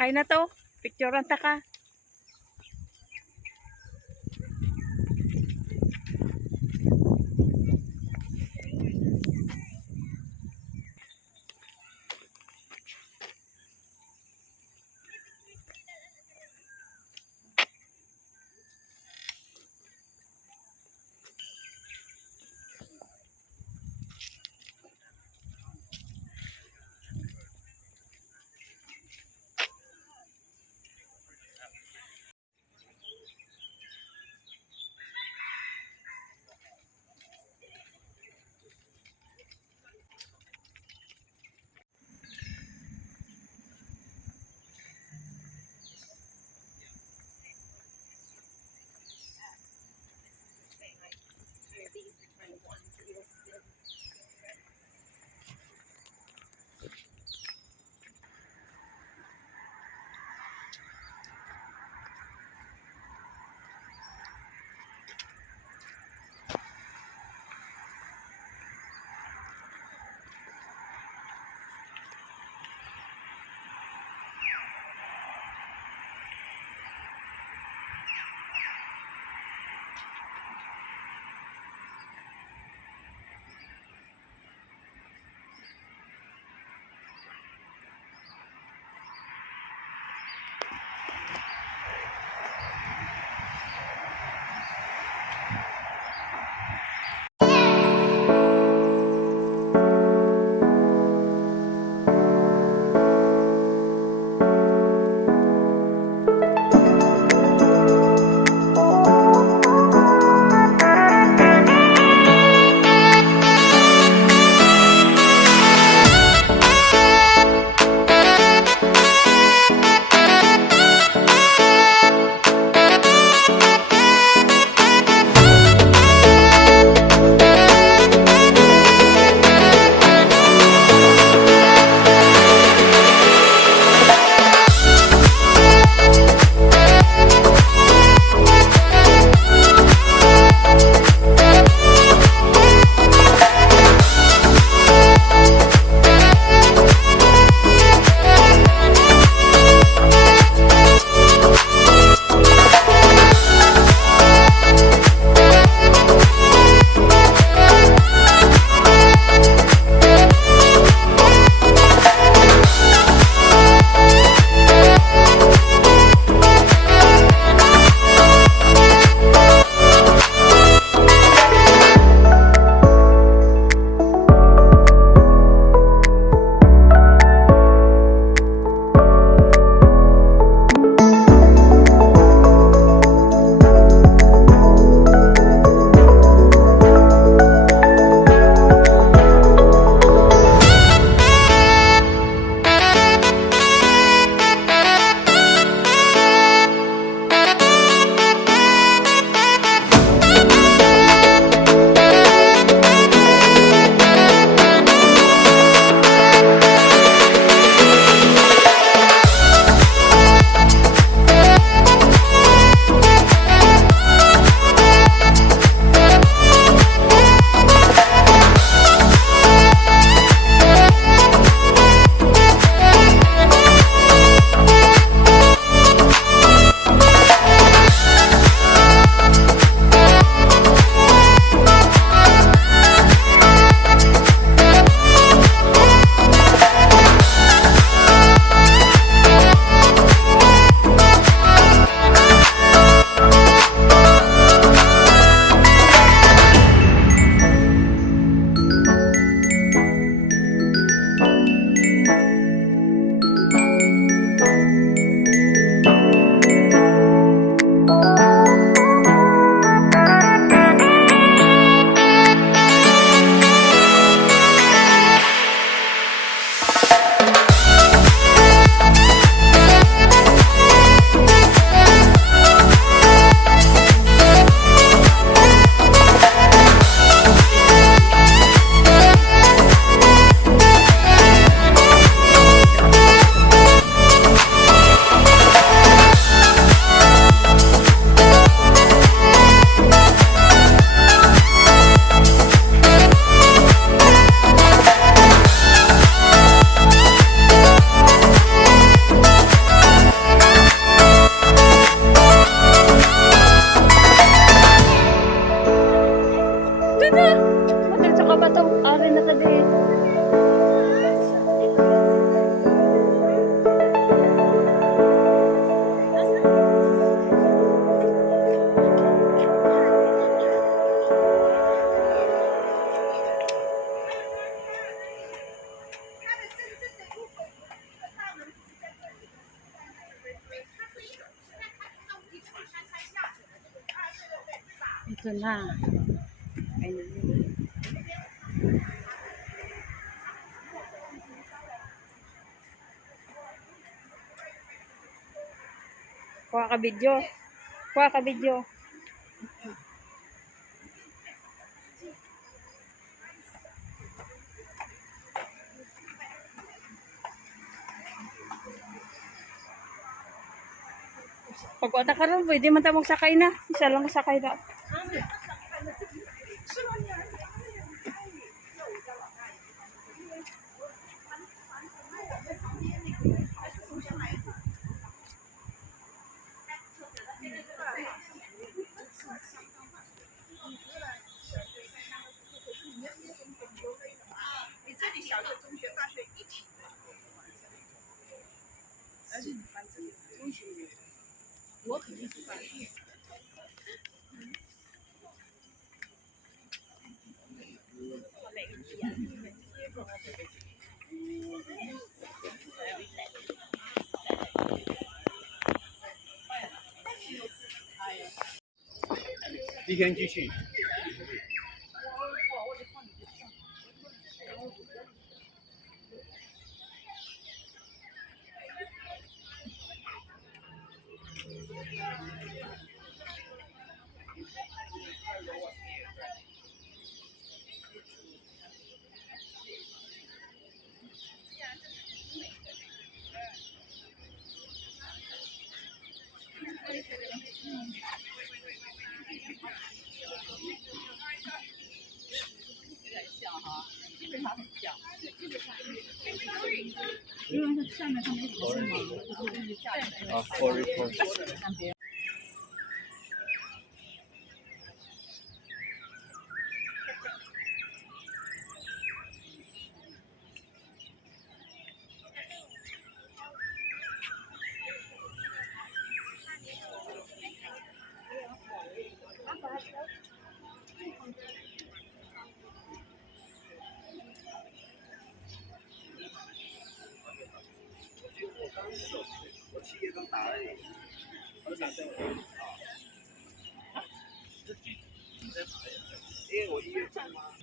Kain na to. Picturean ta ka. ba ito? Ari na ka din. Ito na. Ayun. Kuha ka video. Kuha ka video. Pag wala ka rin, pwede man tamang sakay na. Isa lang sakay na.一天继续。因为它下面它没什么嘛，就是下面。啊，sorry。我企业刚打而已，我打针啊。因为我1月中吗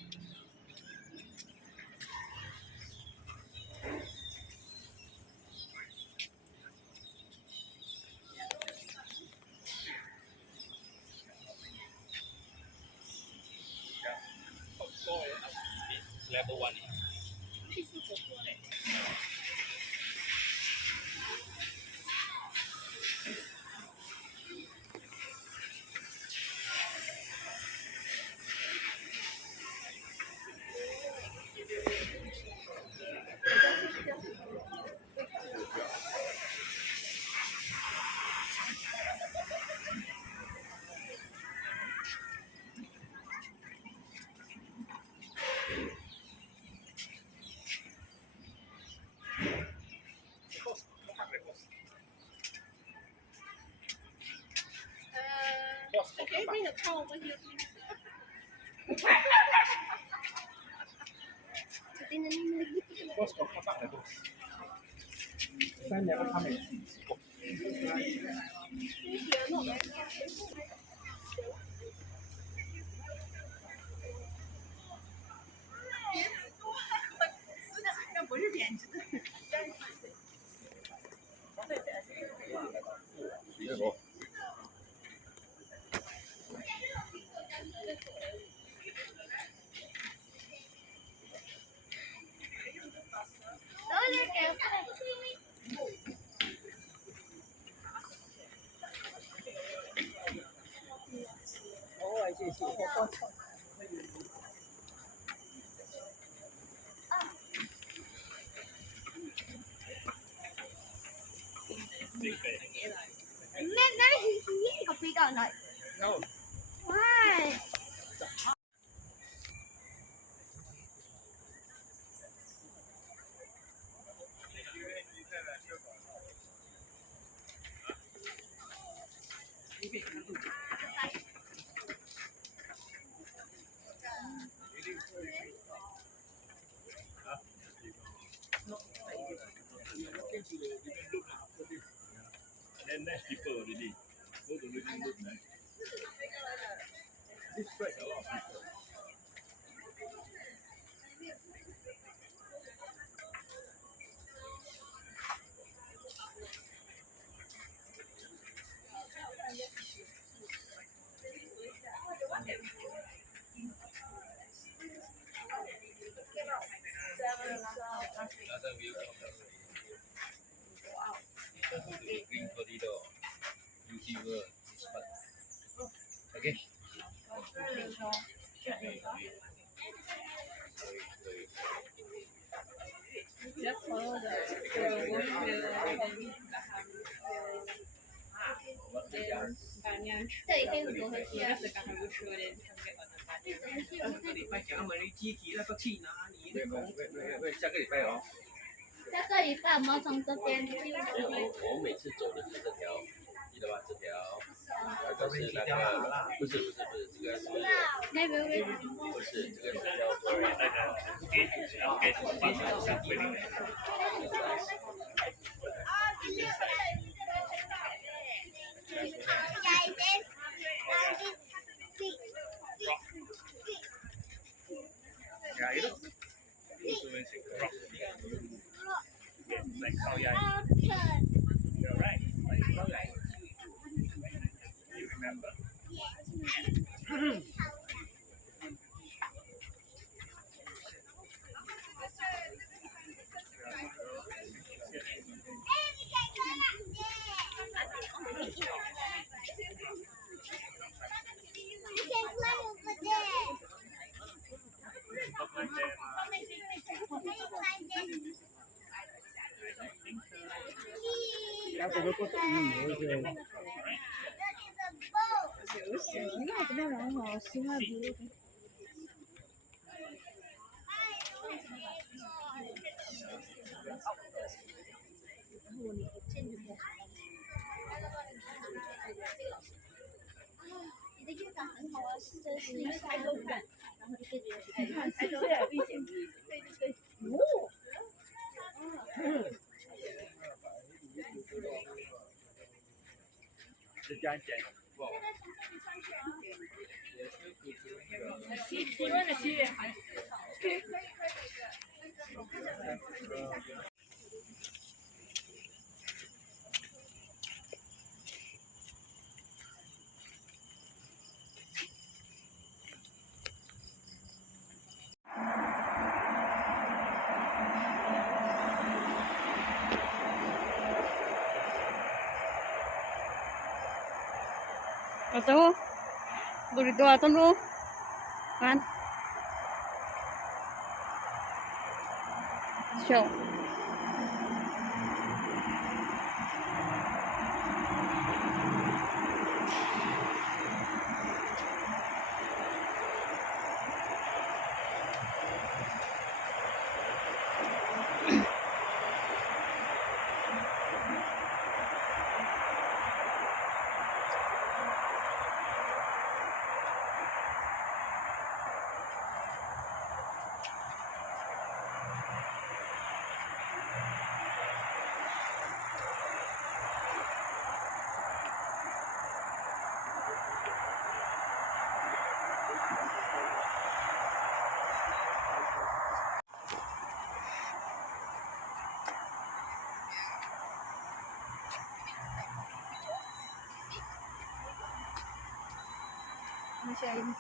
？Level 1。Gave me the call when you. Bosco, come back there, boss. Stand there, I'm coming. Why? less people already. Go to living room. This spread a lot of people. Another view from the green corridor, YouTuber this month. Okay. Just follow the Banyan. 这里可以如何 So that's the Kaharu show then get on the Banyan. 个礼拜讲我们的机体那个去哪里？对，下个礼拜哦。下个礼拜我们从这边去。我每次走的是这条，记得吧？这条，这是那个，不是，这个是，那边不是这个是叫做那个。Yeah, you know. Rock. Yeah, like Khao Yai. You're right. Like Khao Yai. You remember? Not like that. The giant jet. Wow. You want to see it? 'to. Burito ato no. Kan? Show. Shine.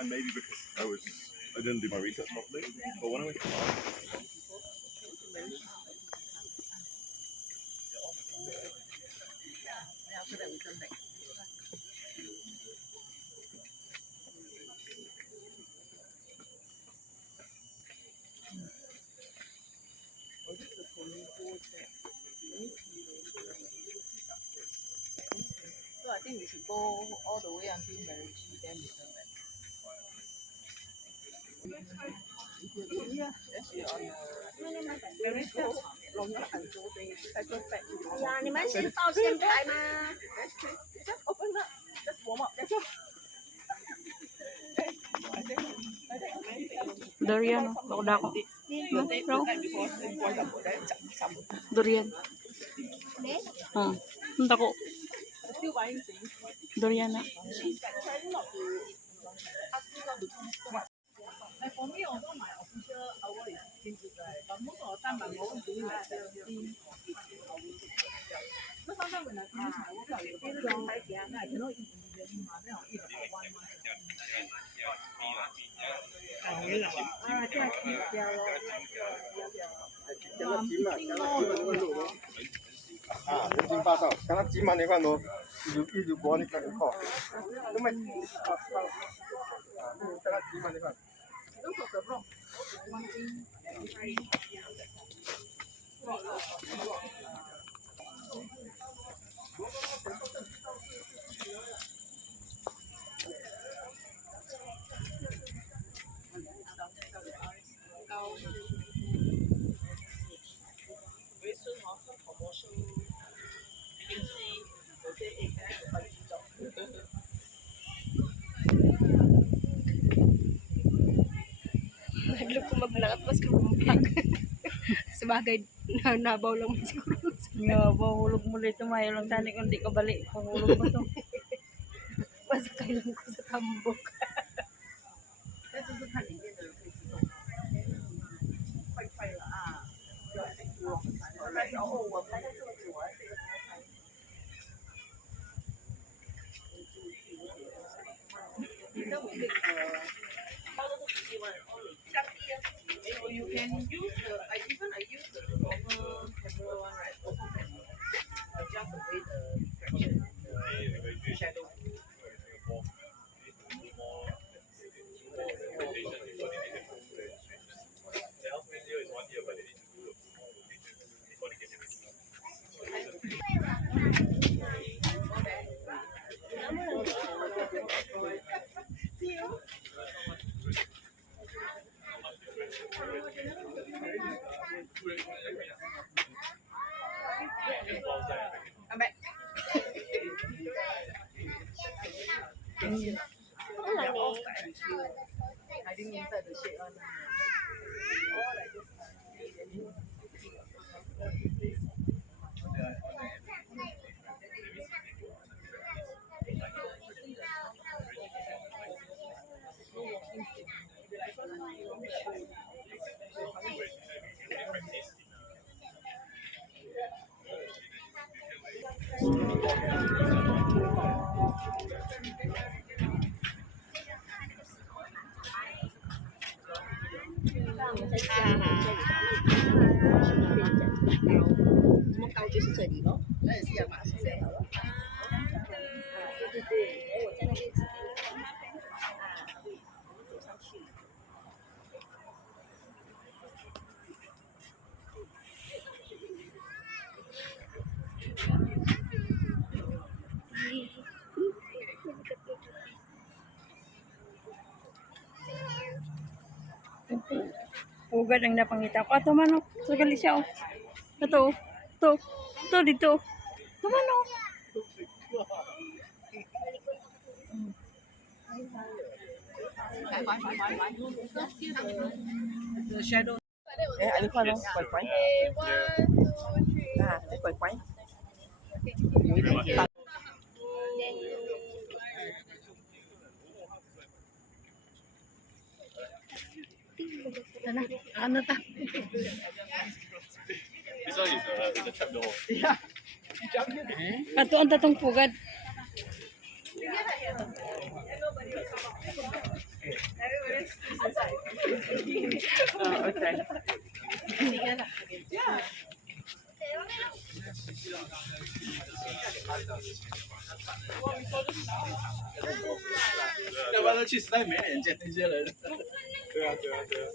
and maybe because I didn't do my research properly. But when I went to So I think we should go all the way until Macritchie, then we turn back. Yeah, actually on Macritchie, longer until they cycle back to the 呀，你们先报先排吗？ Just open up, just warm up, that's all. Durian, oh. Bako dako. Durian. Ang dako. Still buying things. Durian na. She's like trying not to ask me not to do so much. Like for me, although my official hour is 15 right, but most of the time I'm always doing like 17 or 18 hours. So sometimes when I finish my work, I will feel like I cannot eat immediately, then I'll eat about 1 month. 啊，人情发烧，刚刚挤满你看咯，一直播你看一靠，都没，刚刚挤满你看。 Those are the rock. One thing. Very soon, also promotion agency will say, "Hey, can I have a bungee jump?" Madlo ko maglakat mas kabumpag. Sabagay, nabaw lang mo siguro. Nga, mahulog mo dito. Mayroon lang tani kung di ka balik. Mahulog mo to. Masakay lang ko sa tambok. 但就是看里面的人会自动快快了啊，不要太多。但是哦，我拍到这么久，我还这个拍。Then we take how does it one? Or you can use I use the normal camera one, right? Also can adjust the way the reflection and the shadow. I'm back. All hiding inside the shade one. All like this. Ugad ang napangita ko. Ato manok. Sagali siya oh. Ito. Ito. Ito dito. Ito manok. The shadow. Eh, ano pa no? Quay-quay. Ah, quay-quay. Ano ta? This one is the trap door. Ato ang tatong pugad. OK。要不然他去时代没人见那些人。对啊，对啊，对啊。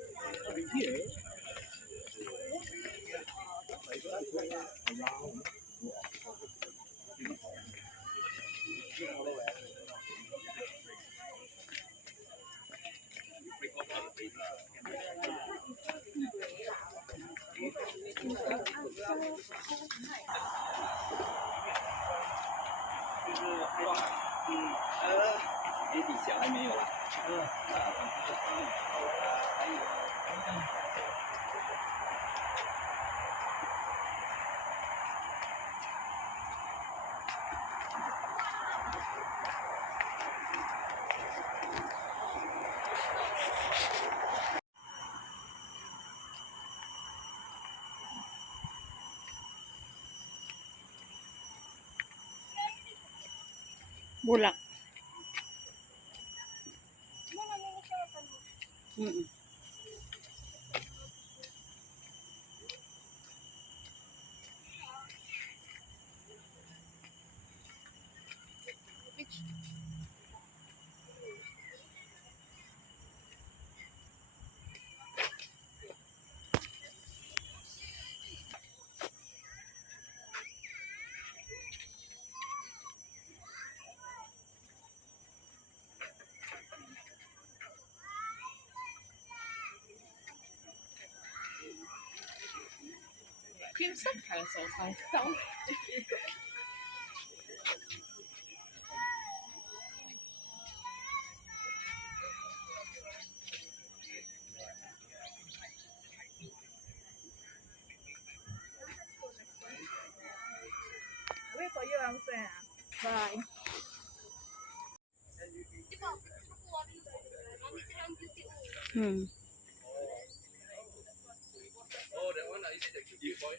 年底小还没有啦。Bulak. Cream 色还是手上烧？Wait for you, I'm saying. Bye. Oh, that one is the cute boy.